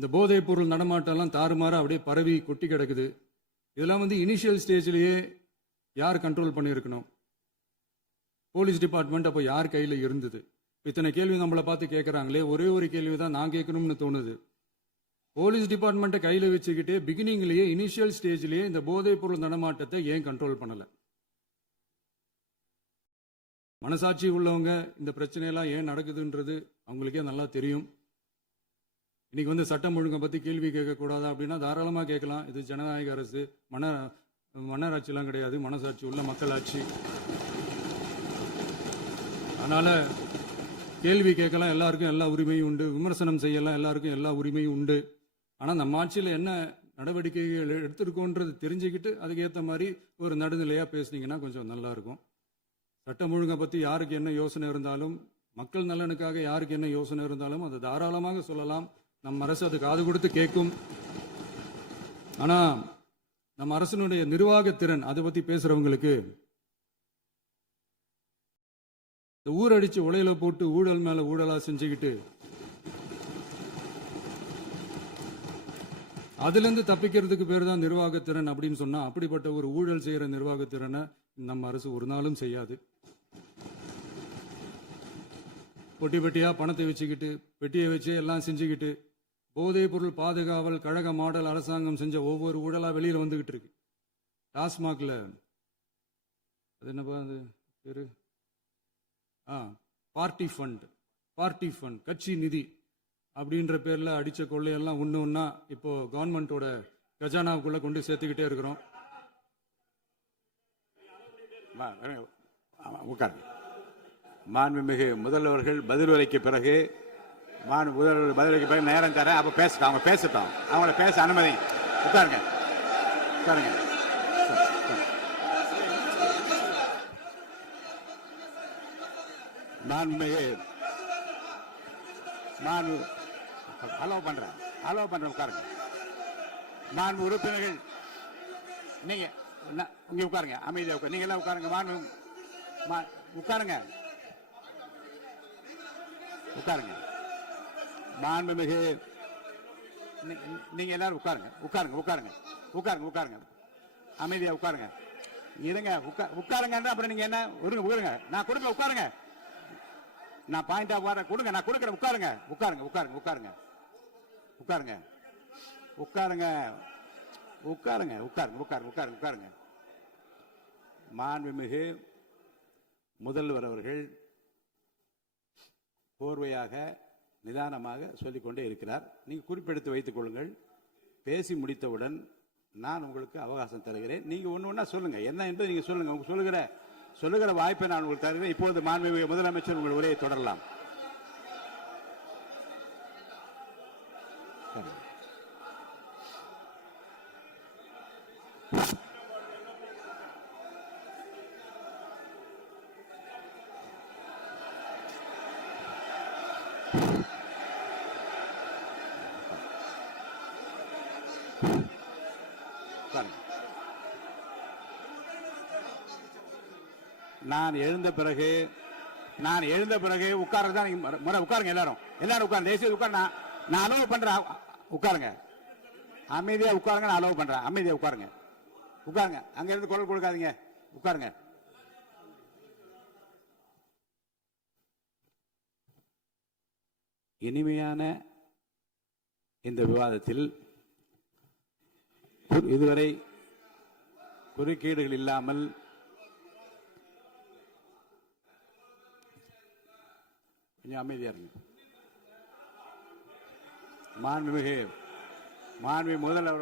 இந்த போதைப் பொருள் நடமாட்டம்லாம் தாறுமாற அப்படியே பரவி கொட்டி கிடக்குது. இதெல்லாம் இனிஷியல் ஸ்டேஜ்லயே யார் கண்ட்ரோல் பண்ணியிருக்கணும்? போலீஸ் டிபார்ட்மெண்ட் அப்போ யார் கையில் இருந்தது? இத்தனை கேள்வி நம்மளை பார்த்து கேட்குறாங்களே, ஒரே ஒரு கேள்வி தான் நான் கேட்கணும்னு தோணுது. போலீஸ் டிபார்ட்மெண்ட்டை கையில் வச்சுக்கிட்டே பிகினிங்லேயே இனிஷியல் ஸ்டேஜ்லேயே இந்த போதைப் பொருள் நடமாட்டத்தை ஏன் கண்ட்ரோல் பண்ணலை? மனசாட்சி உள்ளவங்க இந்த பிரச்சனையெல்லாம் ஏன் நடக்குதுன்றது அவங்களுக்கே நல்லா தெரியும். இன்னைக்கு சட்டம் ஒழுங்கை பற்றி கேள்வி கேட்கக்கூடாதா அப்படின்னா தாராளமாக கேட்கலாம். இது ஜனநாயக அரசு, மன்னராட்சியெல்லாம் கிடையாது, மனசாட்சி உள்ள மக்களாட்சி. அதனால கேள்வி கேட்கலாம், எல்லாருக்கும் எல்லா உரிமையும் உண்டு. விமர்சனம் செய்யலாம், எல்லாருக்கும் எல்லா உரிமையும் உண்டு. ஆனால் நம்ம ஆட்சியில் என்ன நடவடிக்கைகள் எடுத்திருக்கோன்றது தெரிஞ்சுக்கிட்டு அதுக்கேற்ற மாதிரி ஒரு நடுநிலையாக பேசுனீங்கன்னா கொஞ்சம் நல்லா இருக்கும். சட்டம் ஒழுங்கை பற்றி யாருக்கு என்ன யோசனை இருந்தாலும், மக்கள் நலனுக்காக யாருக்கு என்ன யோசனை இருந்தாலும் அதை தாராளமாக சொல்லலாம். நம்ம அரசு அது காது கொடுத்து கேட்கும். ஆனால் நம்ம அரசினுடைய நிர்வாகத்திறன் அதை பற்றி பேசுறவங்களுக்கு இந்த ஊரடிச்சு உலையில போட்டு ஊழல் மேல ஊழலா செஞ்சுக்கிட்டு அதுல இருந்து தப்பிக்கிறதுக்கு பேர் தான் நிர்வாகத்திறன் அப்படின்னு சொன்னா, அப்படிப்பட்ட ஒரு ஊழல் செய்யற நிர்வாகத்திறனை நம்ம அரசு ஒரு நாளும் செய்யாது. பொட்டி பெட்டியா பணத்தை வச்சுக்கிட்டு, பெட்டியை வச்சு எல்லாம் செஞ்சுக்கிட்டு, போதைப் பொருள் பாதுகாவல் கழக மாடல் அரசாங்கம் செஞ்ச ஒவ்வொரு ஊழலா வெளியில வந்துகிட்டு இருக்கு. டாஸ்மாக்ல அது என்னப்பா அது பேரு, பார்ட்டி ஃபண்ட் கட்சி நிதி அப்படின்ற பேர்ல அடிச்ச கொள்ளையெல்லாம் ஒன்று ஒன்றா இப்போ கவர்மெண்டோட கஜானாவுக்குள்ள கொண்டு சேர்த்துக்கிட்டே இருக்கிறோம். மாண்புமிகு முதல்வர்கள் பதிலுரைக்கு பிறகு முதல்வர் பதிலுரைக்கு பிறகு நேரம் தர அப்ப பேசட்டும், அவங்க பேசட்டும், அவங்கள பேச அனுமதி. உட்காருங்க உட்காருங்க. அலோவ் பண்றேன் உட்காருங்க. மாண்பு உறுப்பினர்கள் நீங்க இங்க உட்காருங்க, அமைதியா உட்காரு. நீங்க எல்லாம் உட்காருங்க. உட்காருங்க உட்காருங்க. மாண்புமிகு நீங்க எல்லாரும் உட்காருங்க உட்காருங்க உட்காருங்க உட்காருங்க உட்காருங்க. அமைதியா உட்காருங்க. இருங்க உட்காருங்க. அப்புறம் நீங்க என்ன உட்காருங்க, நான் கொடுங்க உட்காருங்க. நான் பாயிண்ட் ஆஃப் ஆர்டர் கொடுங்க, நான் கொடுக்குறேன். உட்காருங்க உட்காருங்க உட்காருங்க உட்காருங்க உட்காருங்க உட்காருங்க உட்காருங்க உட்காருங்க உட்காருங்க உட்காருங்க உட்காருங்க. மாண்புமிகு முதல்வர் அவர்கள் கோர்வையாக நிதானமாக சொல்லிக்கொண்டே இருக்கிறார். நீங்க குறிப்பெடுத்து வைத்துக் கொள்ளுங்கள். பேசி முடித்தவுடன் நான் உங்களுக்கு அவகாசம் தருகிறேன். நீங்க ஒண்ணு ஒண்ணா சொல்லுங்க, என்ன என்பது நீங்க சொல்லுங்க. உங்க சொல்லுகிற வாய்ப்பை நான் உங்களுக்கு தருகிறேன். இப்போது மாண்புமிகு முதலமைச்சர் உங்கள் உரையை தொடரலாம். நான் எழுந்த பிறகு உட்கார்றதுதான் முறை. உட்காருங்க எல்லாரும் உட்காருங்க. தேசிய உட்காரு. நான் அலோவ் பண்றேன். உட்காருங்க, அமைதியா உட்காருங்க. நான் அலோவ் பண்றேன். அமைதியா உட்காருங்க உட்காருங்க. அங்க இருந்து குரல் கொடுக்காதீங்க. உட்காருங்க. இனிமையான இந்த விவாதத்தில் இதுவரை குறுக்கீடுகள் இல்லாமல் கொஞ்சம் அமைதியா இருங்க. மாண்புமிகு முதல்வர்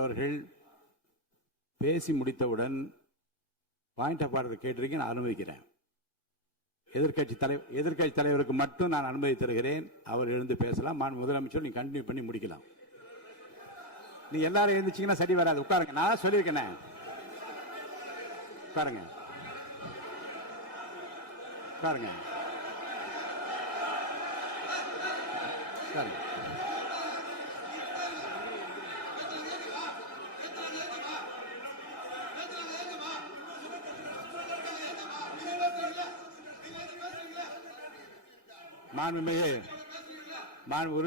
அவர்கள் பேசி முடித்தவுடன் பாயிண்ட் ஆஃப் ஆர்டர் கேட்டிருக்கீங்க, நான் அனுமதிக்கிறேன். எதிர்கட்சி தலைவருக்கு மட்டும் நான் அனுமதி தருகிறேன். அவர் எழுந்து பேசலாம். மாண்பு முதலமைச்சர் நீங்க கண்டினியூ பண்ணி முடிக்கலாம். நீங்க எல்லாரும் எழுந்துச்சீங்கன்னா சரி வராது. உட்காருங்க. நான் சொல்லியிருக்கேன். உட்காருங்க உட்காருங்க உட்காருங்க. மாண்புமிகு மாண்பு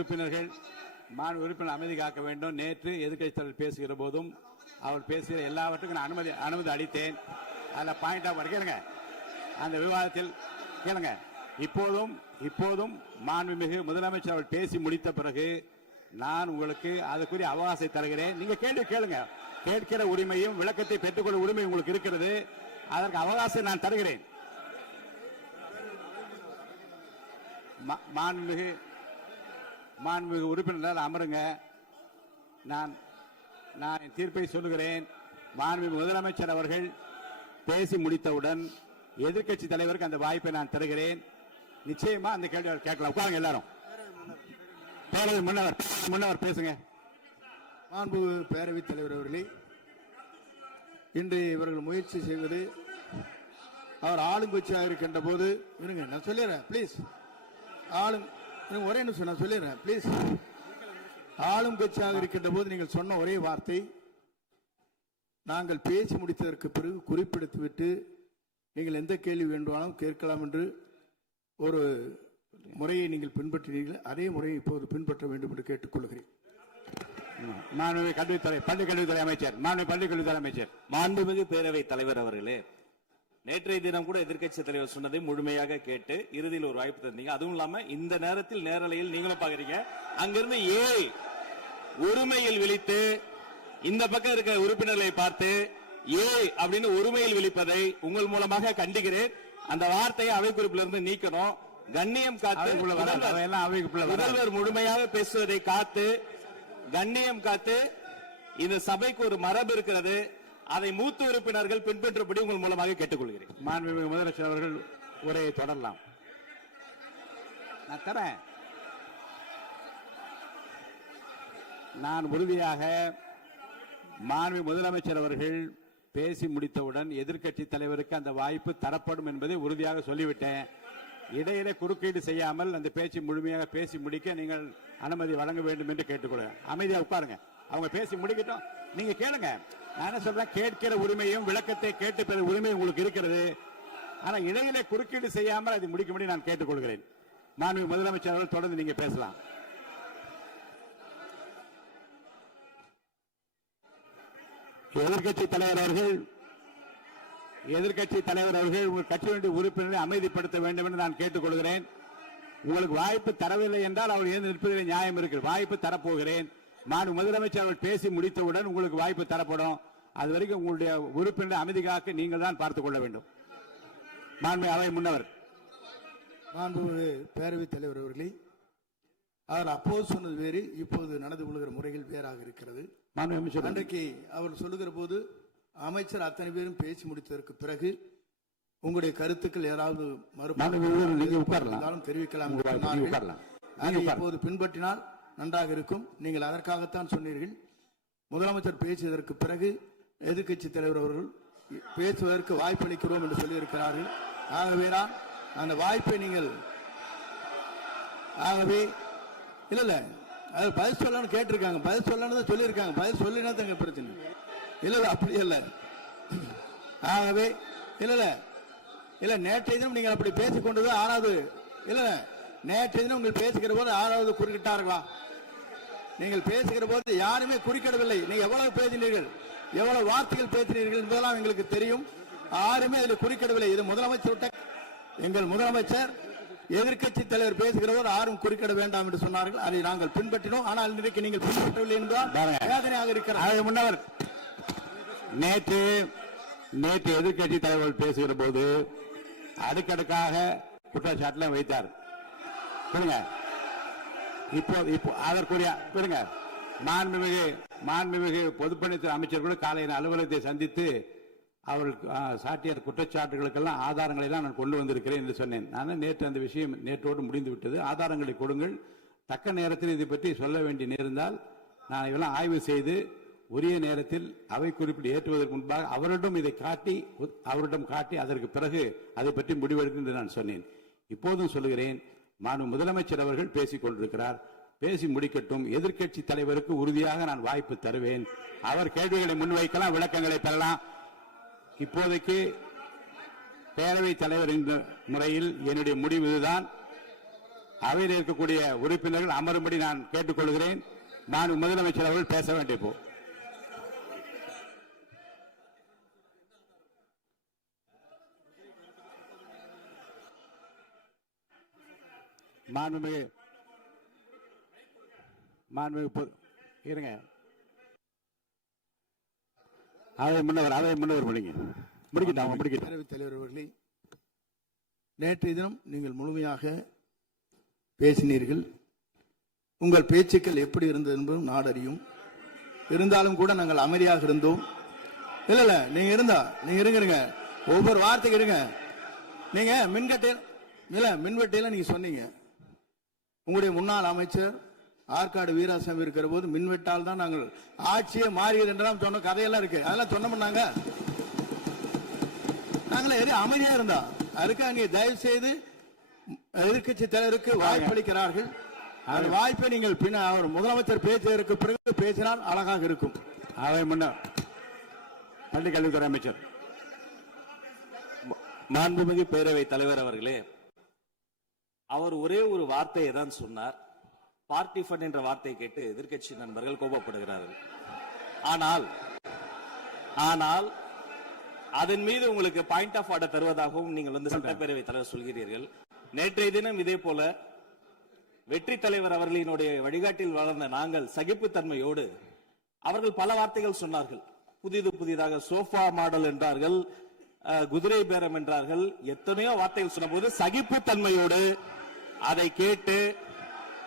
உறுப்பினர் அமைதி காக்க வேண்டும். நேற்று எதிர்க்கட்சித் தலைவர் பேசுகிற போதும் அவர் பேசுகிற எல்லாவற்றுக்கும் நான் அனுமதி அளித்தேன். அதில் பாயிண்ட் ஆஃப் கேளுங்க, அந்த விவாதத்தில் கேளுங்க. இப்போதும் மாண்புமிகு முதலமைச்சர் அவர் பேசி முடித்த பிறகு நான் உங்களுக்கு அதுக்குரிய அவகாசத்தை தருகிறேன். நீங்க கேள்வி கேளுங்க. கேட்கிற உரிமையும் விளக்கத்தை பெற்றுக்கொள்ள உரிமை உங்களுக்கு இருக்கிறது. அதற்கு அவகாசம் நான் தருகிறேன். மாண்புமிகு உறுப்பினர் அமருங்க. நான் என் தீர்ப்பை சொல்லுகிறேன். மாண்புமிகு முதலமைச்சர் அவர்கள் பேசி முடித்தவுடன் எதிர்க்கட்சி தலைவருக்கு அந்த வாய்ப்பை நான் தருகிறேன். நிச்சயமா அந்த கேள்வி கேட்கலாம். உட்காருங்க எல்லாரும். பேரவை முன்னவர் பேசுங்க. மாண்பு பேரவைத் தலைவர் அவர்களே, இன்று இவர்கள் முயற்சி செய்வது அவர் ஆளுங்கட்சியாக இருக்கின்ற போது இருங்க, நான் சொல்லிடுறேன் ப்ளீஸ். ஒரே நிமிஷம் நான் சொல்லிடுறேன் ப்ளீஸ். ஆளும் கட்சியாக இருக்கின்ற போது நீங்கள் சொன்ன ஒரே வார்த்தை, நாங்கள் பேசி முடித்ததற்கு பிறகு குறிப்பிடுத்துவிட்டு நீங்கள் எந்த கேள்வி வேண்டுமானாலும் கேட்கலாம் என்று ஒரு முறையை நீங்கள் பின்பற்றினீர்கள். அதே முறையை இப்போது பின்பற்ற வேண்டும் என்று கேட்டுக்கொள்கிறேன். பள்ளிக்கல்வித்துறை அமைச்சர். மாண்புமிகு பேரவைத் தலைவர் அவர்களே, நேற்றைய தினம் கூட எதிர்க்கட்சி தலைவர் சொன்னதை முழுமையாக கேட்டு இறுதியில் ஒரு வாய்ப்பு தந்தீங்க. அதுவும் இல்லாம இந்த நேரத்தில் நேரலையில் நீங்களும் பாக்குறீங்க. அங்கிருந்து ஒருமையில் விழித்து இந்த பக்கம் இருக்க உறுப்பினர்களை பார்த்து அப்படின்னு ஒருமையில் விழிப்பதை உங்கள் மூலமாக கண்டிக்கிறேன். அந்த வார்த்தையை அவை குறிப்பிலிருந்து நீக்கணும். கண்ணியம் காத்து முதல்வர் முழுமையாக பேசுவதை காத்து கண்ணியம் காத்து இந்த சபைக்கு ஒரு மரபு இருக்கிறது. அதை மூத்த உறுப்பினர்கள் பின்பற்றபடி உங்கள் மூலமாக கேட்டுக்கொள்கிறேன். மாண்புமிகு முதலமைச்சர் அவர்கள் உரையை தொடரலாம். நான் தரேன். நான் உறுதியாக மாண்புமிகு முதலமைச்சர் அவர்கள் பேசி முடித்தவுடன் எதிர்க்கட்சி தலைவருக்கு அந்த வாய்ப்பு தரப்படும் என்பதை உறுதியாக சொல்லிவிட்டேன். இடையிலே குறுக்கீடு செய்யாமல் அந்த பேச்சு முழுமையாக பேசி முடிக்க நீங்கள் அனுமதி வழங்க வேண்டும் என்று கேட்டுக்கொள்கிறேன். அமைதியா உட்காருங்க. அவங்க பேசி முடிக்கட்டும், நீங்க கேளுங்க. நான் என்ன சொல்றேன், கேட்கிற உரிமையும் விளக்கத்தை கேட்டு பெற உரிமை உங்களுக்கு இருக்கிறது. ஆனா இடையிலே குறுக்கீடு செய்யாமல் அதை முடிக்கும்படி நான் கேட்டுக்கொள்கிறேன். மாண்புமிகு முதலமைச்சர் அவர்கள் தொடர்ந்து நீங்க பேசலாம். எதிர்க்கட்சி தலைவர் அவர்கள் உங்கள் கட்சியினுடைய உறுப்பினரை அமைதிப்படுத்த வேண்டும் என்று நான் கேட்டுக்கொள்கிறேன். உங்களுக்கு வாய்ப்பு தரவில்லை என்றால் அவர் எழுந்து நிற்பதில் நியாயம் இருக்கு. வாய்ப்பு தரப்போகிறேன். மாண்புமிகு முதலமைச்சர் அவர்கள் பேசி முடித்தவுடன் உங்களுக்கு வாய்ப்பு தரப்படும். அது வரைக்கும் உங்களுடைய உறுப்பினரை அமைதி காக்க நீங்கள் தான் பார்த்துக் கொள்ள வேண்டும். மாண்புமிகு அவை முன்னவர். மாண்புமிகு பேரவைத் தலைவர் அவர்களே, அவர் அப்போது சொன்னது வேறு, இப்போது நடந்து கொள்கிற முறைகள் வேறாக இருக்கிறது. அன்றைக்கு அவர் சொல்லுகிற போது அமைச்சர் அத்தனை பேரும் பேசி முடித்ததற்கு பிறகு உங்களுடைய கருத்துக்கள் ஏதாவது தெரிவிக்கலாம். இப்போது பின்பற்றினால் நன்றாக இருக்கும். நீங்கள் அதற்காகத்தான் சொன்னீர்கள். முதலமைச்சர் பேசியதற்கு பிறகு எதிர்க்கட்சி தலைவர் அவர்கள் பேசுவதற்கு வாய்ப்பளிக்கிறோம் என்று சொல்லியிருக்கிறார்கள். ஆகவேதான் அந்த வாய்ப்பை நீங்கள் இல்ல அது பதில் சொல்லணும்னு கேட்டிருக்காங்க. பதில் சொல்லணும் சொல்லியிருக்காங்க. பதில் சொல்லினா தங்க பிரச்சனை இல்ல. அப்படி இல்ல. ஆகவே இல்ல நேற்றைய தினம் நீங்கள் அப்படி பேசிக் கொண்டது ஆறாவது இல்ல. நேற்றைய தினம் நீங்கள் பேசுகிற போது ஆறாவது குறுக்கிட்டார்களா? நீங்கள் பேசுகிற போது யாருமே குறுக்கிடவில்லை. நீங்க எவ்வளவு பேசினீர்கள், எவ்வளவு வார்த்தைகள் பேசினீர்கள் என்பதெல்லாம் எங்களுக்கு தெரியும். யாருமே அதில் குறுக்கிடவில்லை. இது முதலமைச்சர், எங்கள் முதலமைச்சர் எதிர்க்கட்சி தலைவர் பேசுகிற போது யாரும் குறுக்கிட வேண்டாம் என்று சொன்னார்கள். அதை நாங்கள் பின்பற்றினோம். ஆனால் இன்றைக்கு நீங்கள் பின்பற்றவில்லை என்றால் வேதனையாக இருக்கிறார். முன்னவர் நேற்று எதிர்க்கட்சி தலைவர் பேசுகிற போது அடுக்கடுக்காக குற்றச்சாட்டுல வைத்தார். இப்போ அதற்குரிய மாண்புமிகு பொதுப்பணித்துறை அமைச்சர் கூட காலையில் அலுவலகத்தை சந்தித்து அவர்கள் சாட்டிய குற்றச்சாட்டுகளுக்கெல்லாம் ஆதாரங்களை எல்லாம் நான் கொண்டு வந்திருக்கிறேன் என்று சொன்னேன். நான் நேற்று அந்த விஷயம் நேற்றோடு முடிந்து விட்டது. ஆதாரங்களை கொடுங்கள். தக்க நேரத்தில் இதை பற்றி சொல்ல வேண்டிய நேர்ந்தால் நான் இதெல்லாம் ஆய்வு செய்து உரிய நேரத்தில் அவை குறிப்பிட்டு ஏற்றுவதற்கு முன்பாக அவரிடம் காட்டி அதற்கு பிறகு அதை பற்றி முடிவெடுக்கும் என்று நான் சொன்னேன். இப்போதும் சொல்லுகிறேன், மாண்பு முதலமைச்சர் அவர்கள் பேசிக் கொண்டிருக்கிறார். பேசி முடிக்கட்டும். எதிர்க்கட்சி தலைவருக்கு உறுதியாக நான் வாய்ப்பு தருவேன். அவர் கேள்விகளை முன்வைக்கலாம், விளக்கங்களை பெறலாம். இப்போதைக்கு பேரவைத் தலைவர் என்ற முறையில் என்னுடைய முடிவு இதுதான். அவையில் இருக்கக்கூடிய உறுப்பினர்கள் அமரும்படி நான் கேட்டுக்கொள்கிறேன். நான் முதலமைச்சர் அவர்கள் பேச வேண்டிய போ இருங்க. அவை முன்னவர் முடிக்கட்டும். பேரவைத் தலைவர் அவர்களே, நேற்றைய தினம் நீங்கள் முழுமையாக பேசினீர்கள். உங்கள் பேச்சுக்கள் எப்படி இருந்தது என்பதும் நாடு அறியும். இருந்தாலும் கூட நாங்கள் அமைதியாக இருந்தோம். இல்ல நீங்க இருங்க, ஒவ்வொரு வார்த்தைக்கு இருங்க. நீங்க மின்வெட்டையில நீங்க சொன்னீங்க, உங்களுடைய முன்னாள் அமைச்சர் ஆற்காடு வீராசாமி இருக்கிற போது மின்வெட்டால் தான் நாங்கள் ஆட்சியே மாறியது என்றெல்லாம் சொன்ன கதையெல்லாம் இருக்கு. அதெல்லாம் சொன்னோம்னாங்க, நாங்களே அமைதியா இருந்தா அதுக்கு அங்கே தயவு செய்து எதிர்கட்சி தலைவருக்கு வாய்ப்பளிக்கிறார்கள். அந்த வாய்ப்பை நீங்கள் அவர் முதலமைச்சர் பேசுவதற்கு பிறகு பேசினால் அழகாக இருக்கும். அவை முன்னர் பள்ளிக் கல்வித்துறை அமைச்சர் மாண்புமிகு பேரவைத் தலைவர் அவர்களே, அவர் ஒரே ஒரு வார்த்தையை தான் சொன்னார். பார்ட்டி ஃபண்ட் என்ற வார்த்தையை கேட்டு எதிர்க்கட்சி நண்பர்கள் கோபப்படுகிறார்கள். ஆனால் அதன் மீது உங்களுக்கு பாயிண்ட் ஆஃப் ஆர்டர் தருவதாகவும் நீங்கள் வந்து சட்டப்பேரவைத் தலைவர் சொல்கிறீர்கள். நேற்றைய தினம் இதே போல வெற்றி தலைவர் அவர்களினுடைய வழிகாட்டில் வளர்ந்த நாங்கள் சகிப்புத்தன்மையோடு அவர்கள் பல வார்த்தைகள் சொன்னார்கள். புதிதாக சோஃபா மாடல் என்றார்கள், குதிரை பேரம் என்றார்கள், எத்தனையோ வார்த்தைகள் சொன்ன போது சகிப்புத்தன்மையோடு அதை கேட்டு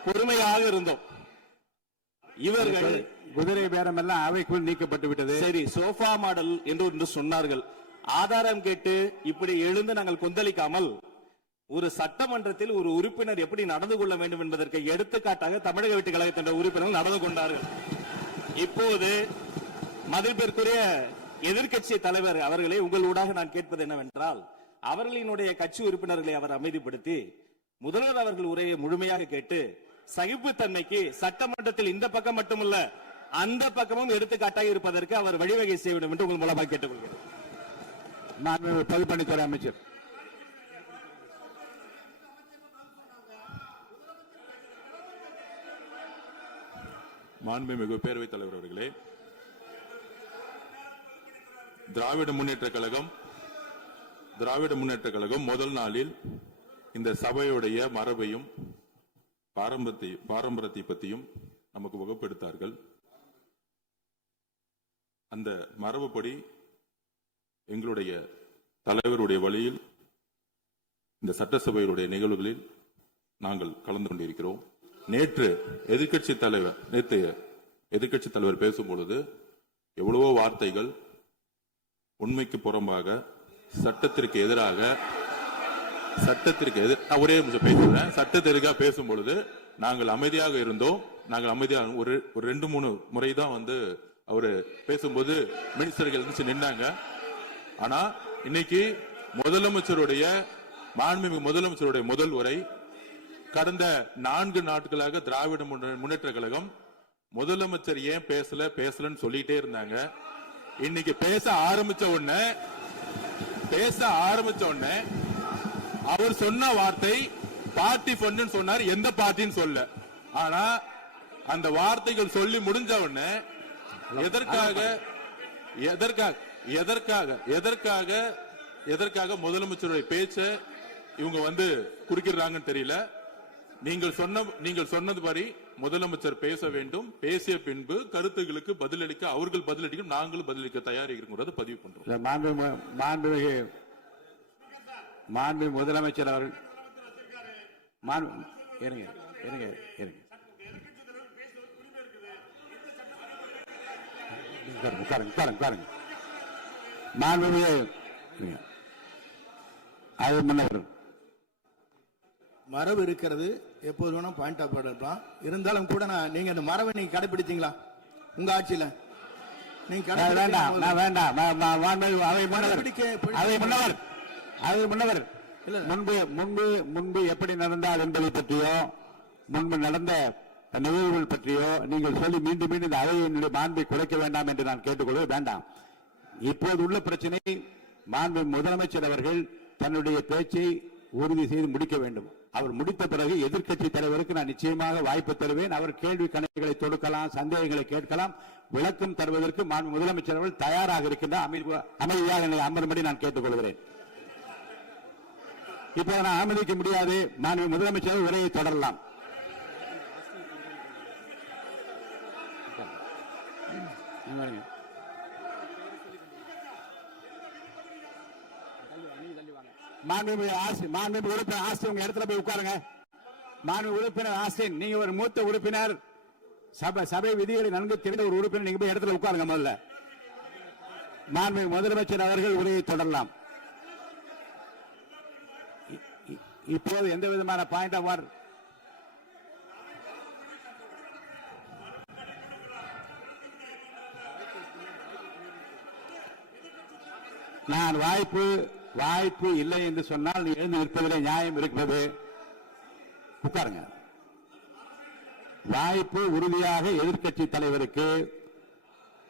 பொறுமையாக இருந்தோம். இவர்கள் குதிரை பேரம் எல்லாம் அவைக்குள் நீக்கப்பட்டு விட்டது. சரி, சோஃபா மாடல் என்று சொன்னார்கள். ஆதாரம் கேட்டு இப்படி எழுந்து நாங்கள் கொந்தளிக்காமல் ஒரு சட்டமன்றத்தில் ஒரு உறுப்பினர் எப்படி நடந்து கொள்ள வேண்டும் என்பதற்கு எடுத்துக்காட்டாக தமிழக வெற்றி கழகத்தின் உறுப்பினர்கள் நடந்து கொண்டார்கள். இப்போது மதிப்பிற்குரிய எதிர்க்கட்சி தலைவர் அவர்களை உங்களூடாக நான் கேட்பது என்னவென்றால், அவர்களினுடைய கட்சி உறுப்பினர்களை அவர் அமைதிப்படுத்தி முதல்வர் அவர்கள் உரையை முழுமையாக கேட்டு சகிப்புத்தன்மைக்கு சட்டமன்றத்தில் இந்த பக்கம் மட்டுமல்ல அந்த பக்கமும் எடுத்துக்காட்டாக இருப்பதற்கு அவர் வழிவகை செய்ய வேண்டும் என்று உங்கள் மூலமாக கேட்டுக்கொள்கிறேன். பொதுப்பணித்துறை அமைச்சர் மாண்புமிகு பேரவைத் தலைவர் அவர்களே, திராவிட முன்னேற்ற கழகம் முதல் நாளில் இந்த சபையுடைய மரபையும் பாரம்பரியத்தை பற்றியும் நமக்கு வகுப்பெடுத்தார்கள். அந்த மரபுப்படி எங்களுடைய தலைவருடைய வழியில் இந்த சட்டசபையுடைய நிகழ்வுகளில் நாங்கள் கலந்து கொண்டிருக்கிறோம். நேற்று எதிர்க்கட்சி தலைவர் பேசும் பொழுது எவ்வளவோ வார்த்தைகள் உண்மைக்கு புறம்பாக சட்டத்திற்கு எதிராக ஒரே நிமிஷம் பேசுறேன். சட்டத்திற்காக பேசும் பொழுது நாங்கள் அமைதியாக இருந்தோம். ஒரு 2-3 முறை தான் வந்து அவரு பேசும்போது மினிஸ்டர்கள் நின்னாங்க. ஆனா இன்னைக்கு மாண்புமிகு முதலமைச்சருடைய முதல் உரை, கடந்த 4 நாட்களாக திராவிட முன்னேற்ற கழகம் முதலமைச்சர் ஏன் பேசலன்னு சொல்லிட்டே இருந்தாங்க. இன்னைக்கு பேச ஆரம்பிச்ச உடனே அவர் சொன்ன வார்த்தை பார்ட்டி ஃபண்ட் சொன்னார். எந்த பார்ட்டின்னு சொல்ல. ஆனா அந்த வார்த்தைகள் சொல்லி முடிஞ்ச உடனே எதற்காக முதலமைச்சருடைய பேச்ச இவங்க வந்து குறுக்கிடுறாங்கன்னு தெரியல. நீங்கள் சொன்னது மாதிரி முதலமைச்சர் பேச வேண்டும். பேசிய பின்பு கருத்துகளுக்கு பதிலளிக்க அவர்கள் பதிலளிக்கும், நாங்களும் பதிலளிக்க தயாராக இருக்கிறது பதிவு பண்றோம். மாண்புமிகு முதலமைச்சர் அவர்கள் மரபு இருக்கிறது, எப்போது வேணும் பாயிண்ட் ஆஃப் ஆர்டர் இருக்கலாம். இருந்தாலும் கூட நீங்க அந்த மரபை நீங்க கடைபிடிச்சீங்களா உங்க ஆட்சியில? நீங்க முன்னவர் முன்பு எப்படி நடந்தால் என்பதை பற்றியோ முன்பு நடந்த நிகழ்வுகள் பற்றியோ நீங்கள் சொல்லி மீண்டும் இந்த அவையினுடைய மாண்பை குறைக்க வேண்டாம் என்று நான் கேட்டுக்கொள்வது வேண்டாம். இப்போது உள்ள பிரச்சனை, மாண்பு முதலமைச்சர் அவர்கள் தன்னுடைய பேச்சை உறுதி செய்து முடிக்க வேண்டும். அவர் முடித்த பிறகு எதிர்க்கட்சி தலைவருக்கு நான் நிச்சயமாக வாய்ப்பு தருவேன். அவர் கேள்வி கணக்குகளை தொடுக்கலாம், சந்தேகங்களை கேட்கலாம், விளக்கம் தருவதற்கு மாண்பு முதலமைச்சர் அவர்கள் தயாராக இருக்கின்ற அமைதியாக என்னை அமரும்படி நான் கேட்டுக்கொள்கிறேன். இப்போ நான் அனுமதிக்க முடியாது. மாண்பு முதலமைச்சர் உரையை தொடரலாம். மாண்புமிகு உறுப்பினர் ஆஸ்டின் உங்க இடத்துல போய் உட்காருங்க. மாண்புமிகு உறுப்பினர் ஆஸ்டின், நீங்க ஒரு மூத்த உறுப்பினர், சபை விதிகளை நன்கு தெரிந்த ஒரு உறுப்பினர், நீங்க போய் இடத்துல உட்காருங்க. முதல்ல மாண்புமிகு முதலமைச்சர் அவர்கள் உரையை தொடரலாம். இப்போது எந்த விதமான பாயிண்ட் ஆஃப் ஆர்டர் நான் வாய்ப்பு இல்லை என்று சொன்னால் நீ எழுந்து நிற்பதிலே நியாயம் இருக்கிறது. உட்காருங்க. வாய்ப்பு உறுதியாக எதிர்க்கட்சி தலைவருக்கு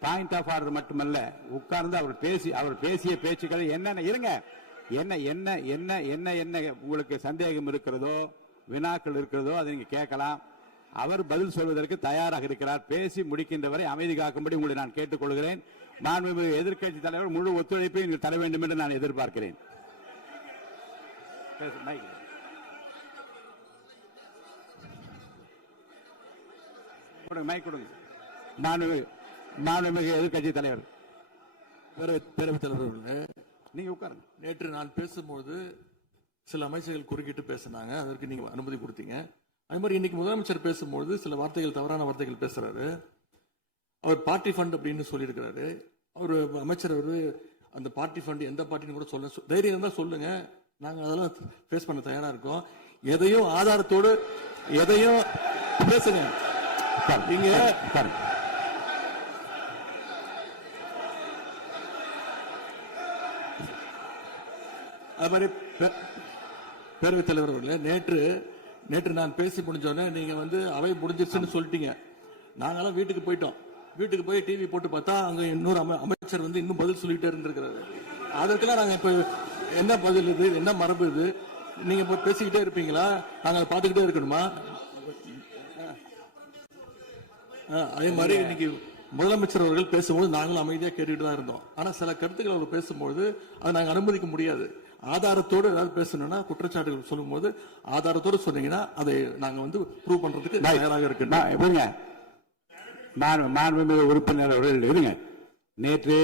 பாயிண்ட் ஆஃப் ஆர்டர் மட்டுமல்ல, உட்கார்ந்து அவர் பேசிய பேச்சுக்களை என்னென்ன இருங்க, என்ன என்ன என்ன என்ன என்ன உங்களுக்கு சந்தேகம் இருக்கிறதோ, வினாக்கள் இருக்கிறதோ அதை நீங்க கேட்கலாம். அவர் பதில் சொல்வதற்கு தயாராக இருக்கிறார். பேசி முடிக்கின்ற வரை அமைதி காக்கும்படி உங்களை நான் கேட்டுக்கொள்கிறேன். மாண்புமிகு எதிர்க்கட்சி தலைவர் முழு ஒத்துழைப்பை நீங்கள் தர வேண்டும் என்று நான் எதிர்பார்க்கிறேன். மைக் கொடுங்க. மாண்புமிகு எதிர்க்கட்சி தலைவர், பேரவைத் தலைவர், நீங்க உட்காருங்க. நேற்று நான் பேசும்போது சில அமைச்சர்கள் குறுக்கிட்டு பேசினாங்க, அதற்கு நீங்க அனுமதி கொடுத்தீங்க. அது மாதிரி இன்னைக்கு முதலமைச்சர் பேசும்போது சில வார்த்தைகள், தவறான வார்த்தைகள் பேசுறாரு. அவர் பார்ட்டி ஃபண்ட் அப்படின்னு சொல்லியிருக்கிறாரு. அவர் அமைச்சர் அந்த பார்ட்டி ஃபண்ட் எந்த பார்ட்டின்னு கூட சொல்ல தைரியம் இருந்தா சொல்லுங்க, நாங்க அதெல்லாம் ஃபேஸ் பண்ண தயாரா இருக்கோம். எதையும் ஆதாரத்தோடு எதையும் பேசுங்க. நீங்க அது மாதிரி பேரவைத் தலைவர் அவர்களே, நேற்று நான் பேசி முடிஞ்சோடனே நீங்க அவை முடிஞ்சிருச்சுன்னு சொல்லிட்டீங்க. நாங்கெல்லாம் வீட்டுக்கு போயிட்டோம். வீட்டுக்கு போய் டிவி போட்டு பார்த்தா அங்க இன்னொரு அமைச்சர் இன்னும் பதில் சொல்லிட்டே இருந்திருக்கிறாரு. அதற்கெல்லாம் நாங்க இப்ப என்ன பதில் இது, என்ன மரபு இது? நீங்க இப்ப பேசிக்கிட்டே இருப்பீங்களா? நாங்க பாத்துக்கிட்டே இருக்கணுமா? அதே மாதிரி இன்னைக்கு முதலமைச்சர் அவர்கள் பேசும்போது நாங்களும் அமைதியா கேட்டுட்டு தான் இருந்தோம். ஆனா சில கருத்துக்கள் அவர் பேசும்போது அதை நாங்க அனுமதிக்க முடியாது. ஆதாரத்தோடு ஏதாவது பேசணும்னா, குற்றச்சாட்டுகள் சொல்லும் போது ஆதாரத்தோடு சொன்னீங்கன்னா அதை நாங்க ப்ரூவ் பண்றதுக்கு தயாராக இருக்கு. மாண்புமிகு உறுப்பினர் அவர்கள் இருங்க. நேற்று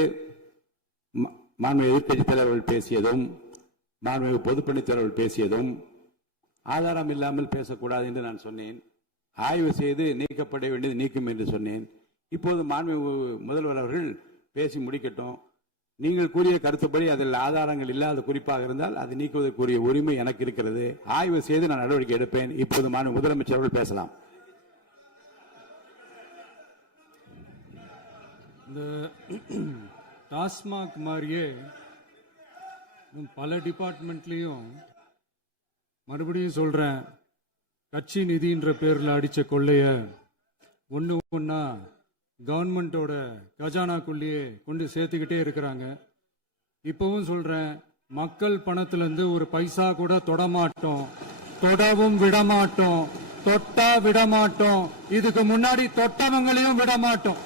மாண்புமிகு எதிர்க்கட்சி தலைவர்கள் பேசியதும், மாண்புமிகு பொதுப்பணித் தலைவர்கள் பேசியதும் ஆதாரம் இல்லாமல் பேசக்கூடாது என்று நான் சொன்னேன். ஆய்வு செய்து நீக்கப்பட வேண்டியது நீக்கும் என்று சொன்னேன். இப்போது மாண்புமிகு முதல்வர் அவர்கள் பேசி முடிக்கட்டும். நீங்கள் கூறிய கருத்துப்படி அதில் ஆதாரங்கள் இல்லாத குறிப்பாக இருந்தால் அது நீக்குவதற்குரிய உரிமை எனக்கு இருக்கிறது. ஆய்வு செய்து நான் நடவடிக்கை எடுப்பேன். இப்போது மாண்புமிகு முதலமைச்சர் அவர்கள் பேசலாம். இந்த டாஸ்மாக் மாதிரியே பல டிபார்ட்மெண்ட்லயும், மறுபடியும் சொல்றேன், கட்சி நிதின்ற பேர்ல அடிச்ச கொள்ளைய ஒன்னா கவர்மெண்டோட கஜானாக்குள்ளேயே கொண்டு சேர்த்துக்கிட்டே இருக்கிறாங்க. இப்பவும் சொல்றேன், மக்கள் பணத்துல இருந்து ஒரு பைசா கூட தொடமாட்டோம், தொடவும் விடமாட்டோம், தொட்டா விடமாட்டோம், இதுக்கு முன்னாடி தொட்டவங்களையும் விடமாட்டோம்.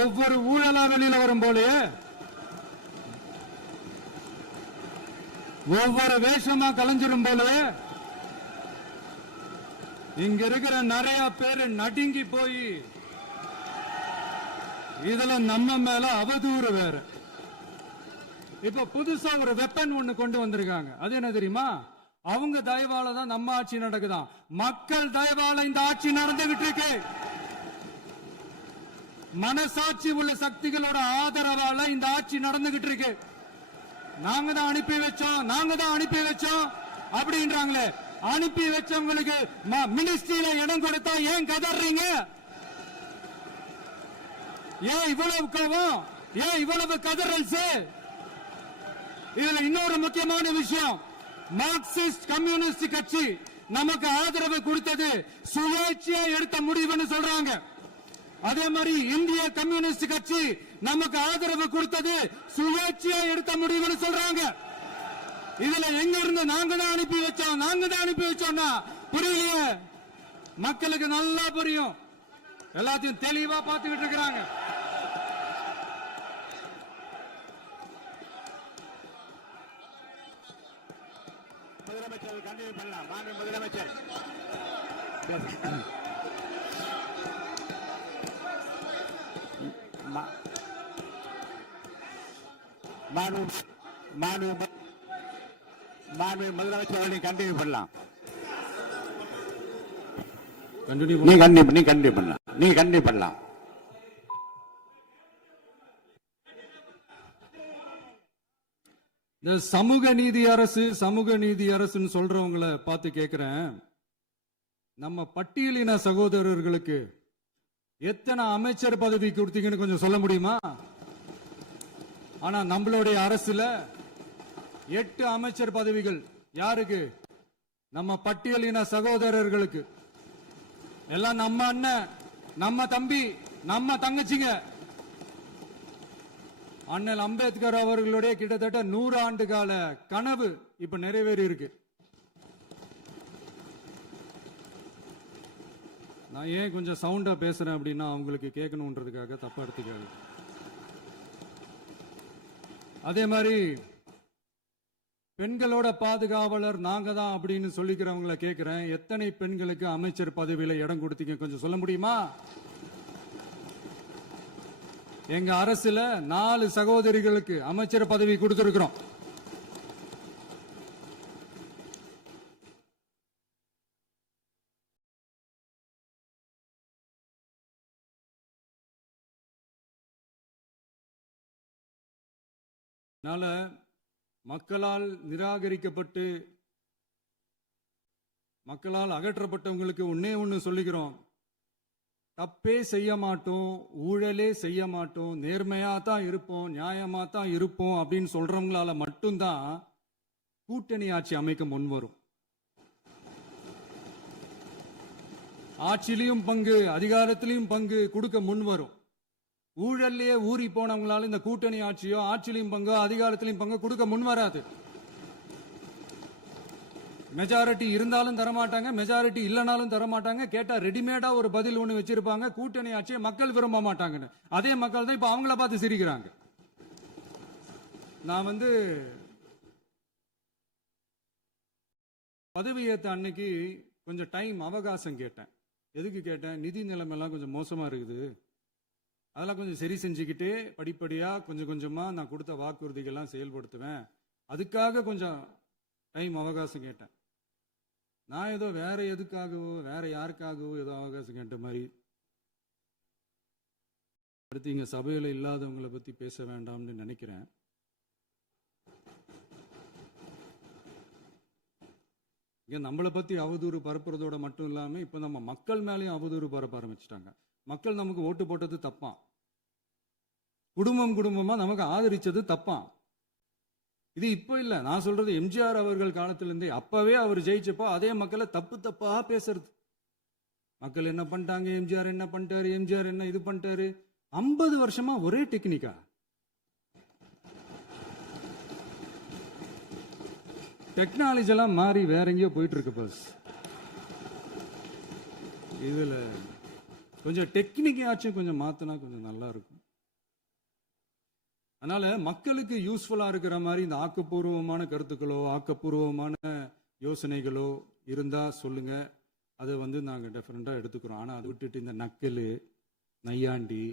ஒவ்வொரு ஊழலா வெளியில வரும் போலயே, ஒவ்வொரு வேஷமா கலைஞ்சிரும் போலயே இங்க இருக்கிற நிறைய பேரு நடுங்கி போய் இதுல நம்ம மேல அவதூறு வேற. இப்ப புதுசா ஒரு வெப்பன் ஒண்ணு கொண்டு வந்திருக்காங்க. அது என்ன தெரியுமா? அவங்க தயவால தான் நம்ம ஆட்சி நடக்குதாம். மக்கள் தயவால இந்த ஆட்சி நடந்துகிட்டு இருக்கு. மனசாட்சி உள்ள சக்திகளோட ஆதரவால இந்த ஆட்சி நடந்துகிட்டு இருக்கு. நாங்க தான் அனுப்பி வச்சோம் அப்படின்றாங்களே. அனுப்பி வச்சவங்களுக்கு மினிஸ்ட்ரியில இடம் கொடுத்தா ஏன் கதறீங்க? ஏன் இவ்வளவு கோவம்? ஏன் இவ்வளவு கதறல்ஸ்? இதுல இன்னொரு முக்கியமான விஷயம், மார்க்சிஸ்ட் கம்யூனிஸ்ட் கட்சி நமக்கு ஆதரவு கொடுத்தது சுயேட்சையா எடுத்த முடிவுன்னு சொல்றாங்க. அதே மாதிரி இந்திய கம்யூனிஸ்ட் கட்சி நமக்கு ஆதரவு கொடுத்தது சுயேட்சையா எடுத்த முடிவுன்னு சொல்றாங்க. இதுல எங்க இருந்து நாங்க தான் அனுப்பி வச்சோம்னா புரியலையே. மக்களுக்கு நல்லா புரியும், எல்லாத்தையும் தெளிவா பார்த்துக்கிட்டு இருக்கிறாங்க. முதலமைச்சர் கண்டினியூ பண்ணலாம். மாண்பு முதலமைச்சர் மாண்பு முதலமைச்சர் கண்டினியூ பண்ணலாம். நீ கண்டினியூ பண்ணலாம். இந்த சமூக நீதி அரசுன்னு சொல்றவங்களை பார்த்து கேட்கிறேன், நம்ம பட்டியலின சகோதரர்களுக்கு எத்தனை அமைச்சர் பதவி கொடுத்தீங்கன்னு கொஞ்சம் சொல்ல முடியுமா? ஆனா நம்மளுடைய அரசுல 8 அமைச்சர் பதவிகள் யாருக்கு? நம்ம பட்டியலின சகோதரர்களுக்கு. எல்லாம் நம்ம அண்ணன், நம்ம தம்பி, நம்ம தங்கச்சிங்க. அண்ணல் அம்பேத்கர் அவர்களுடைய கிட்டத்தட்ட 100 ஆண்டு கால கனவு இப்ப நிறைவேறி இருக்கு. நான் ஏன் கொஞ்சம் சவுண்டா பேசுறேன் அப்படின்னா அவங்களுக்கு கேட்கணுன்றதுக்காக தப்பா எடுத்துக்காது. அதே மாதிரி பெண்களோட பாதுகாவலர் நாங்க தான் அப்படின்னு சொல்லிக்கிறவங்களை கேட்கிறேன், எத்தனை பெண்களுக்கு அமைச்சர் பதவியில இடம் கொடுத்தீங்க கொஞ்சம் சொல்ல முடியுமா? எங்க அரசுல 4 சகோதரிகளுக்கு அமைச்சர் பதவி கொடுத்திருக்கிறோம். அதனால மக்களால் நிராகரிக்கப்பட்டு மக்களால் அகற்றப்பட்டவங்களுக்கு ஒண்ணு சொல்லிக்கிறோம், தப்பே செய்ய மாட்டோம், ஊழலே செய்ய மாட்டோம், நேர்மையா தான் இருப்போம், நியாயமா தான் இருப்போம் அப்படின்னு சொல்றவங்களால மட்டும்தான் கூட்டணி ஆட்சி அமைக்க முன் வரும். ஆட்சியிலையும் பங்கு, அதிகாரத்திலையும் பங்கு கொடுக்க முன் வரும். ஊழல்லையே ஊறி போனவங்களால இந்த கூட்டணி ஆட்சியோ ஆட்சியிலையும் பங்கு அதிகாரத்திலையும் பங்கு கொடுக்க முன் வராது. மெஜாரிட்டி இருந்தாலும் தரமாட்டாங்க, மெஜாரிட்டி இல்லைனாலும் தரமாட்டாங்க. கேட்டா ரெடிமேடா ஒரு பதில் ஒண்ணு வச்சிருப்பாங்க, கூட்டணி ஆட்சியை மக்கள் விரும்ப மாட்டாங்கன்னு. அதே மக்கள் தான் இப்ப அவங்கள பார்த்து சிரிக்கிறாங்க. நான் பதவி ஏத்த அன்னைக்கு கொஞ்சம் டைம் அவகாசம் கேட்டேன். எதுக்கு கேட்டேன்? நிதி நிலைமைலாம் கொஞ்சம் மோசமா இருக்குது, அதெல்லாம் கொஞ்சம் சரி செஞ்சுக்கிட்டு படிப்படியா கொஞ்சம் கொஞ்சமா நான் கொடுத்த வாக்குறுதிகள்லாம் செயல்படுத்துவேன், அதுக்காக கொஞ்சம் டைம் அவகாசம் கேட்டேன். நான் ஏதோ வேற எதுக்காகவோ வேற யாருக்காகவோ ஏதோ அவகாசம் கேட்ட மாதிரி. அடுத்து இங்க சபையில இல்லாதவங்களை பத்தி பேச வேண்டாம்னு நினைக்கிறேன். இங்க நம்மளை பத்தி அவதூறு பரப்புறதோட மட்டும் இல்லாம இப்ப நம்ம மக்கள் மேலேயும் அவதூறு பரப்ப ஆரம்பிச்சிட்டாங்க. மக்கள் நமக்கு ஓட்டு போட்டது தப்பான், குடும்பமா நமக்கு ஆதரிச்சது தப்பான். இது இப்ப இல்ல, நான் சொல்றது எம்ஜிஆர் அவர்கள் காலத்திலிருந்தே. அப்பவே அவர் ஜெயிச்சப்போ அதே மக்களை தப்பா பேசுறது. மக்கள் என்ன பண்ணிட்டாங்க, எம்ஜிஆர் என்ன பண்ணிட்டாரு, எம்ஜிஆர் என்ன இது பண்ணிட்டாரு. 50 வருஷமா ஒரே டெக்னிக்கா. டெக்னாலஜி எல்லாம் மாறி வேற எங்கேயோ போயிட்டு இருக்கு. பஸ் இதுல கொஞ்சம் டெக்னிக்காச்சும் கொஞ்சம் மாத்தினா கொஞ்சம் நல்லா இருக்கும். அதனால மக்களுக்கு யூஸ்ஃபுல்லா இருக்கிற மாதிரி இந்த ஆக்கப்பூர்வமான கருத்துக்களோ ஆக்கப்பூர்வமான யோசனைகளோ இருந்தா சொல்லுங்க, அதை நாங்க டெஃபரெண்டா எடுத்துக்கிறோம். ஆனா அதை விட்டுட்டு இந்த நக்கலு நையாண்டி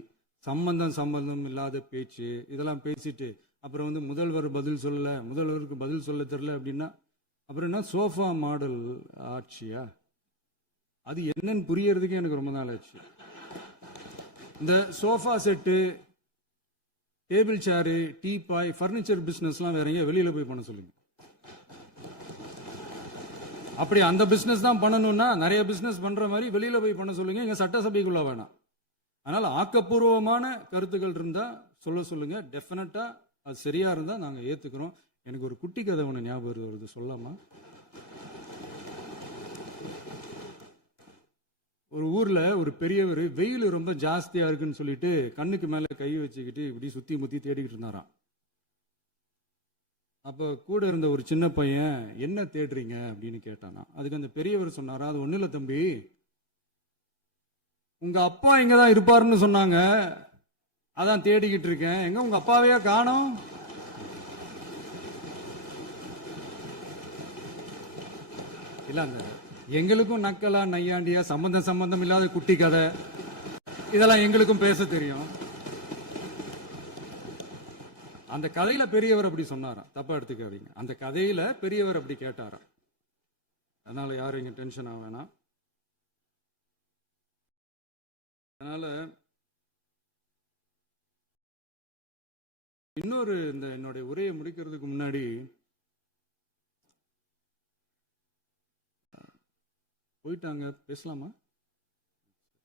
சம்பந்தம் இல்லாத பேச்சு இதெல்லாம் பேசிட்டு அப்புறம் முதல்வர் பதில் சொல்லல, முதல்வருக்கு பதில் சொல்ல தெரியல அப்படின்னா அப்புறம் என்ன சோஃபா மாடல் ஆட்சியா? அது என்னன்னு புரியறதுக்கே எனக்கு ரொம்ப நாள் ஆச்சு. இந்த sofa set, table chair, teapoy, furniture பிசினஸ்லாம் வேற எங்க வெளியில போய் பண்ண சொல்லுங்க. அப்படி அந்த பிசினஸ் தான் பண்ணணும்னா நிறைய பிசினஸ் பண்ற மாதிரி வெளியில போய் பண்ண சொல்லுங்க, இங்க சட்டசபைக்குள்ள வேணாம். அதனால ஆக்கப்பூர்வமான கருத்துக்கள் இருந்தா சொல்லுங்க, டெஃபினட்டா அது சரியா இருந்தா நாங்க ஏத்துக்கிறோம். எனக்கு ஒரு குட்டி கதை ஒண்ணு ஞாபகம் வருது, சொல்லாமா? ஒரு ஊர்ல ஒரு பெரியவர் வெயில் ரொம்ப ஜாஸ்தியா இருக்குன்னு சொல்லிட்டு கண்ணுக்கு மேல கை வச்சுக்கிட்டு இப்படி சுத்தி முத்தி தேடிக்கிட்டு இருந்தாராம். அப்ப கூட இருந்த ஒரு சின்ன பையன் என்ன தேடுறீங்க அப்படின்னு கேட்டானா. அதுக்கு அந்த பெரியவர் சொன்னாரா, அது ஒண்ணு இல்ல தம்பி, உங்க அப்பா இங்கதான் இருப்பாருன்னு சொன்னாங்க, அதான் தேடிக்கிட்டு இருக்கேன். எங்க உங்க அப்பாவையா காணோம்? இல்ல அந்த எங்களுக்கும் நக்கலா நையாண்டியா சம்பந்தம் இல்லாத குட்டி கதை இதெல்லாம் எங்களுக்கும் பேச தெரியும். அந்த கதையில பெரியவர் அப்படி சொன்னாராம், தப்பா எடுத்துக்காதீங்க. அந்த கதையில பெரியவர் அப்படி கேட்டாராம். அதனால யாரும் இங்க டென்ஷன் ஆக வேணாம். அதனால இன்னொரு இந்த என்னுடைய உரையை முடிக்கிறதுக்கு முன்னாடி போயிட்டாங்க, பேசலாமா?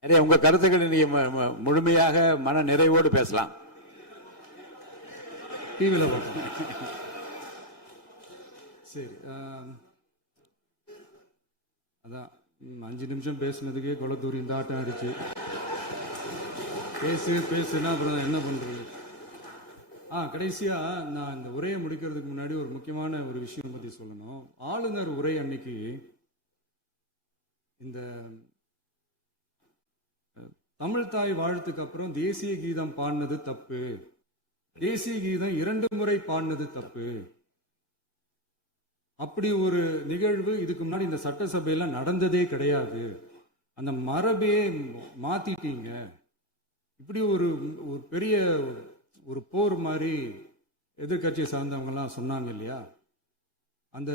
நிறைய உங்க கருத்துக்களை நீங்க முழுமையாக மன நிறைவோடு பேசலாம். டிவியில் பார்ப்போம். சரி, அதான் 5 நிமிஷம் பேசுனதுக்கே கொளத்தூரி இந்த ஆட்டம் அடிச்சு பேசுனா அப்புறம் என்ன பண்றது? கடைசியா நான் இந்த உரையை முடிக்கிறதுக்கு முன்னாடி ஒரு முக்கியமான ஒரு விஷயம் பத்தி சொல்லணும். ஆளுநர் உரை அன்னைக்கு இந்த தமிழ் தாய் வாழ்த்துக்கு அப்புறம் தேசிய கீதம் பாடினது தப்பு, தேசிய கீதம் 2 முறை பாடினது தப்பு, அப்படி ஒரு நிகழ்வு இதுக்கு முன்னாடி இந்த சட்டசபையில நடந்ததே கிடையாது, அந்த மரபே மாத்திட்டீங்க, இப்படி ஒரு பெரிய ஒரு போர் மாதிரி எதிர்கட்சியை சார்ந்தவங்க எல்லாம் சொன்னாங்க இல்லையா? அந்த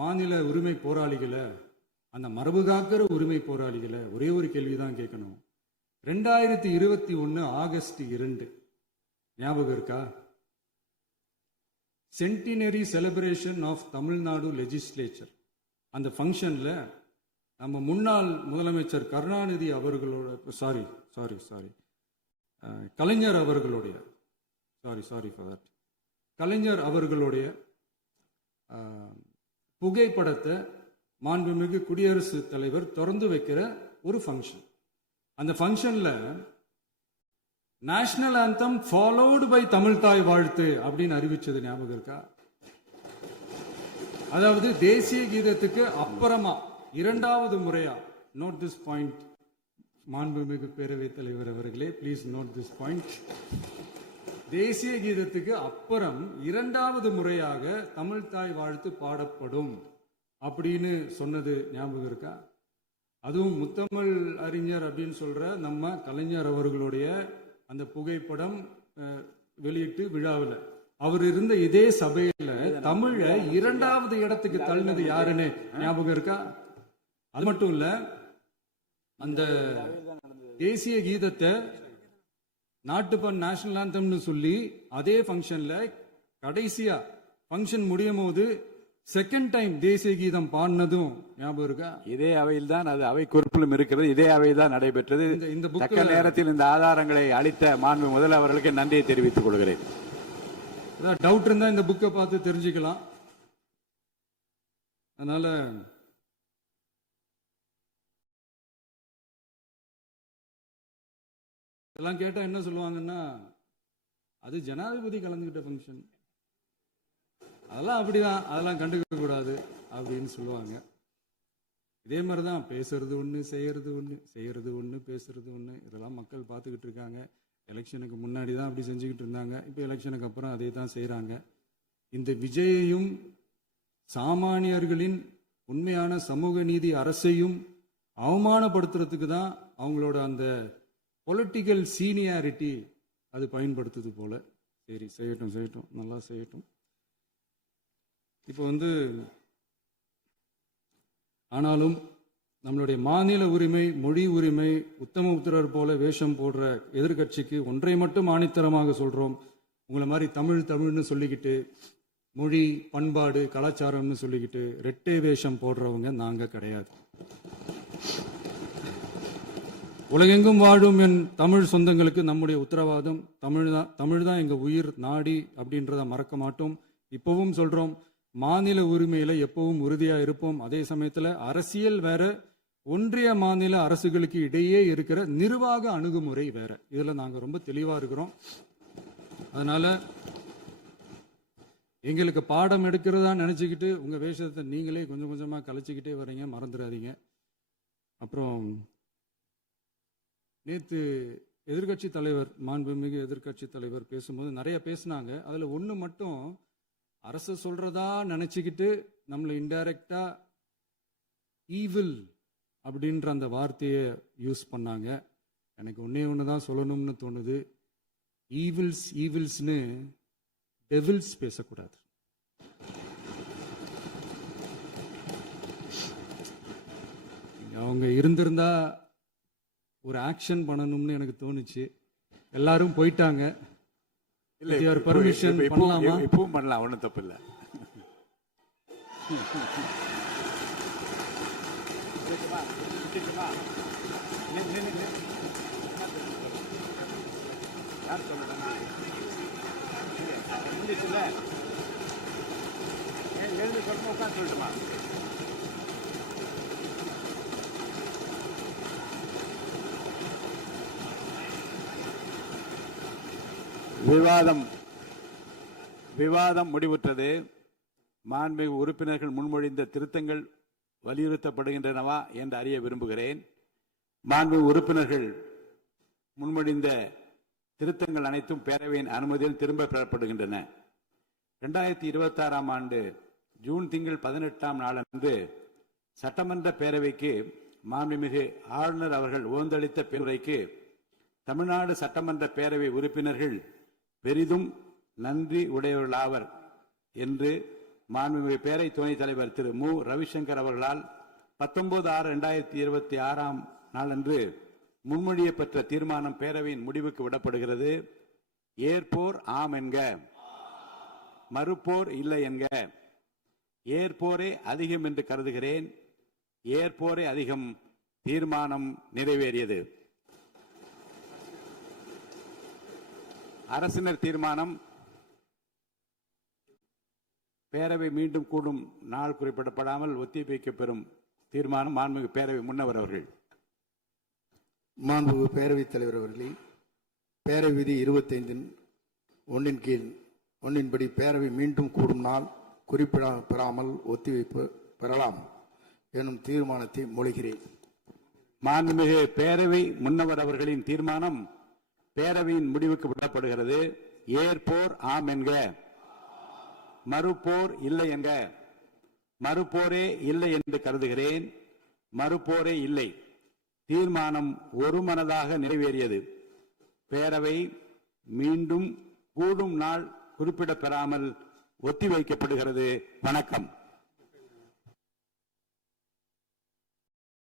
மாநில உரிமை போராளிகளை, அந்த மரபு காக்கிற உரிமை போராளிகளை ஒரே ஒரு கேள்விதான் கேட்கணும். 2021 ஆகஸ்ட் 2 ஞாபகம் இருக்கா? Centenary celebration of Tamil Nadu legislature. அந்த ஃபங்க்ஷன்ல நம்ம முன்னாள் முதலமைச்சர் கருணாநிதி அவர்களோட கலைஞர் அவர்களுடைய கலைஞர் அவர்களுடைய புகைப்படத்தை மாண்புமிகு குடியரசுத் தலைவர் திறந்து வைக்கிற ஒரு ஃபங்க்ஷன். அந்த ஃபங்க்ஷன்ல national anthem followed by Tamil Thai Vazhthu அப்படின்னு அறிவிச்சது ஞாபகம் இருக்கா? அதாவது தேசிய கீதத்துக்கு அப்புறமா 2வது முறையா, நோட் திஸ் பாயிண்ட் மாண்புமிகு பேரவைத் தலைவர் அவர்களே, பிளீஸ் நோட் திஸ் பாயிண்ட். தேசிய கீதத்துக்கு அப்புறம் 2வது முறையாக தமிழ் தாய் வாழ்த்து பாடப்படும் அப்படின்னு சொன்னது ஞாபகம் இருக்கா? அதுவும் முத்தமிழ் அறிஞர் அப்படின்னு சொல்ற நம்ம கலைஞர் அவர்களுடைய அந்த புகைப்படம் வெளியிட்டு விழாவில் அவர் இருந்த இதே சபையில தமிழ 2வது இடத்துக்கு தள்ளினது யாருன்னு ஞாபகம் இருக்கா? அது மட்டும் இல்ல, அந்த தேசிய கீதத்தை நாட்டுப்பண் நேஷனல் ஆந்தம்னு சொல்லி அதே ஃபங்க்ஷன்ல கடைசியா ஃபங்க்ஷன் முடியும் போது செகண்ட் டைம் தேசிய கீதம் பாடினதும் ஞாபகம் இருக்கா? இதே அவையில் தான், அது அவை குறிப்பிலும் இருக்கிறது, இதே அவையில் தான் நடைபெற்றது. இந்த தக்க நேரத்தில் இந்த ஆதாரங்களை அளித்த மாண்பு முதல்வர்களுக்கு நன்றியை தெரிவித்துக் கொள்கிறேன். டவுட் இருந்தா இந்த புக்கை பார்த்து தெரிஞ்சுக்கலாம். அதனால இதெல்லாம் கேட்டா என்ன சொல்லுவாங்கன்னா, அது ஜனாதிபதி கலந்துகிட்ட ஃபங்க்ஷன், அதெல்லாம் அப்படிதான், அதெல்லாம் கண்டுக்க கூடாது அப்படின்னு சொல்லுவாங்க. இதே மாதிரிதான் பேசுறது ஒண்ணு, செய்யறது ஒண்ணு, பேசுறது ஒண்ணு. இதெல்லாம் மக்கள் பார்த்துக்கிட்டு இருக்காங்க. எலெக்ஷனுக்கு முன்னாடி தான் அப்படி செஞ்சுக்கிட்டு இருந்தாங்க, இப்போ எலெக்ஷனுக்கு அப்புறம் அதே தான் செய்யறாங்க. இந்த விஜயையும் சாமானியர்களின் உண்மையான சமூக நீதி அரசையும் அவமானப்படுத்துறதுக்கு தான் அவங்களோட அந்த பொலிட்டிக்கல் சீனியாரிட்டி அது பயன்படுத்துது போல. சரி, செய்யட்டும், நல்லா செய்யட்டும். இப்போ ஆனாலும் நம்மளுடைய மாநில உரிமை, மொழி உரிமை, உத்தம உத்தரர் போல வேஷம் போடுற எதிர்கட்சிக்கு ஒன்றை மட்டும் ஆணித்தரமாக சொல்றோம். உங்களை மாதிரி தமிழ்னு சொல்லிக்கிட்டு, மொழி, பண்பாடு, கலாச்சாரம்னு சொல்லிக்கிட்டு ரெட்டை வேஷம் போடுறவங்க நாங்க கிடையாது. உலகெங்கும் வாழும் என் தமிழ் சொந்தங்களுக்கு நம்முடைய உத்தரவாதம் தமிழ் தான் எங்க உயிர் நாடி அப்படின்றத மறக்க மாட்டோம். இப்பவும் சொல்றோம், மாநில உரிமையில எப்பவும் உறுதியா இருப்போம். அதே சமயத்துல அரசியல் வேற, ஒன்றிய மாநில அரசுகளுக்கு இடையே இருக்கிற நிர்வாக அணுகுமுறை வேற. இதுல நாங்க ரொம்ப தெளிவா இருக்கிறோம். அதனால எங்களுக்கு பாடம் எடுக்கிறதா நினைச்சுக்கிட்டு உங்க வேஷத்தை நீங்களே கொஞ்சம் கொஞ்சமா கலைச்சிக்கிட்டே வர்றீங்க, மறந்துடாதீங்க. அப்புறம் நேத்து எதிர்க்கட்சி தலைவர், மாண்புமிகு எதிர்க்கட்சி தலைவர் பேசும்போது நிறைய பேசினாங்க. அதுல ஒண்ணு மட்டும் அரசு சொல்றதா நினைச்சுக்கிட்டு நம்மளை இன்டைரக்டா ஈவில் அப்படின்ற அந்த வார்த்தையை யூஸ் பண்ணாங்க. எனக்கு ஒன்னே ஒண்ணுதான் சொல்லணும்னு தோணுது. ஈவில்ஸ்னு டெவில்ஸ் பேசக்கூடாது. அவங்க இருந்திருந்தா ஒரு ஆக்ஷன் பண்ணணும்னு எனக்கு தோணுச்சு. எல்லாரும் போயிட்டாங்க. பர்மிஷன் பண்ணலாமா? இப்பவும் பண்ணலாம், ஒன்றும் தப்பு இல்லை. யார் சொல்றாங்க? எழுந்து சொல்லுங்க, உட்காந்து சொல்லட்டுமா? விவாதம் முடிவுற்றது. மாண்புமிகு உறுப்பினர்கள் முன்மொழிந்த திருத்தங்கள் வலியுறுத்தப்படுகின்றனவா என்று அறிய விரும்புகிறேன். மாண்புமிகு உறுப்பினர்கள் முன்மொழிந்த திருத்தங்கள் அனைத்தும் பேரவையின் அனுமதியில் திரும்ப பெறப்படுகின்றன. 2026 ஆண்டு ஜூன் திங்கள் 18ஆம் நாளன்று சட்டமன்ற பேரவைக்கு மாண்புமிகு ஆளுநர் அவர்கள் ஓந்தளித்த பெருரைக்கு தமிழ்நாடு சட்டமன்ற பேரவை உறுப்பினர்கள் பெரிதும் நன்றி உடையவர்களாவர் என்று மாண்புமிகு பேரவை துணைத் தலைவர் திரு மு ரவிசங்கர் அவர்களால் 19/6/2026 நாளன்று முன்மொழியப்பட்ட தீர்மானம் பேரவையின் முடிவுக்கு விடப்படுகிறது. ஏற்போர் ஆம் என்க, மறுப்போர் இல்லை என்க. ஏற்போரே அதிகம் என்று கருதுகிறேன். ஏற்போரே அதிகம். தீர்மானம் நிறைவேறியது. அரசினர் தீர்மானம். பேரவை மீண்டும் கூடும் நாள் குறிப்பிடப்படாமல் ஒத்திவைக்கப்பெறும் தீர்மானம். மாண்புமிகு பேரவை முன்னவர் அவர்கள். மாண்புமிகு பேரவைத் தலைவர் அவர்களே, பேரவை விதி 25 கீழ் 1 படி பேரவை மீண்டும் கூடும் நாள் குறிப்பிடப்பெறாமல் ஒத்திவைப்பு பெறலாம் எனும் தீர்மானத்தை மொழிகிறேன். மாண்புமிகு பேரவை முன்னவர் அவர்களின் தீர்மானம் பேரவையின் முடிவுக்கு விடப்படுகிறது. ஏற்போர் ஆம் என்க, மறுப்போர் இல்லை என்க. மறுப்போரே இல்லை என்று கருதுகிறேன். மறுப்போரே இல்லை. தீர்மானம் ஒருமனதாக நிறைவேறியது. பேரவை மீண்டும் கூடும் நாள் குறிப்பிடப்பெறாமல் ஒத்திவைக்கப்படுகிறது. வணக்கம்.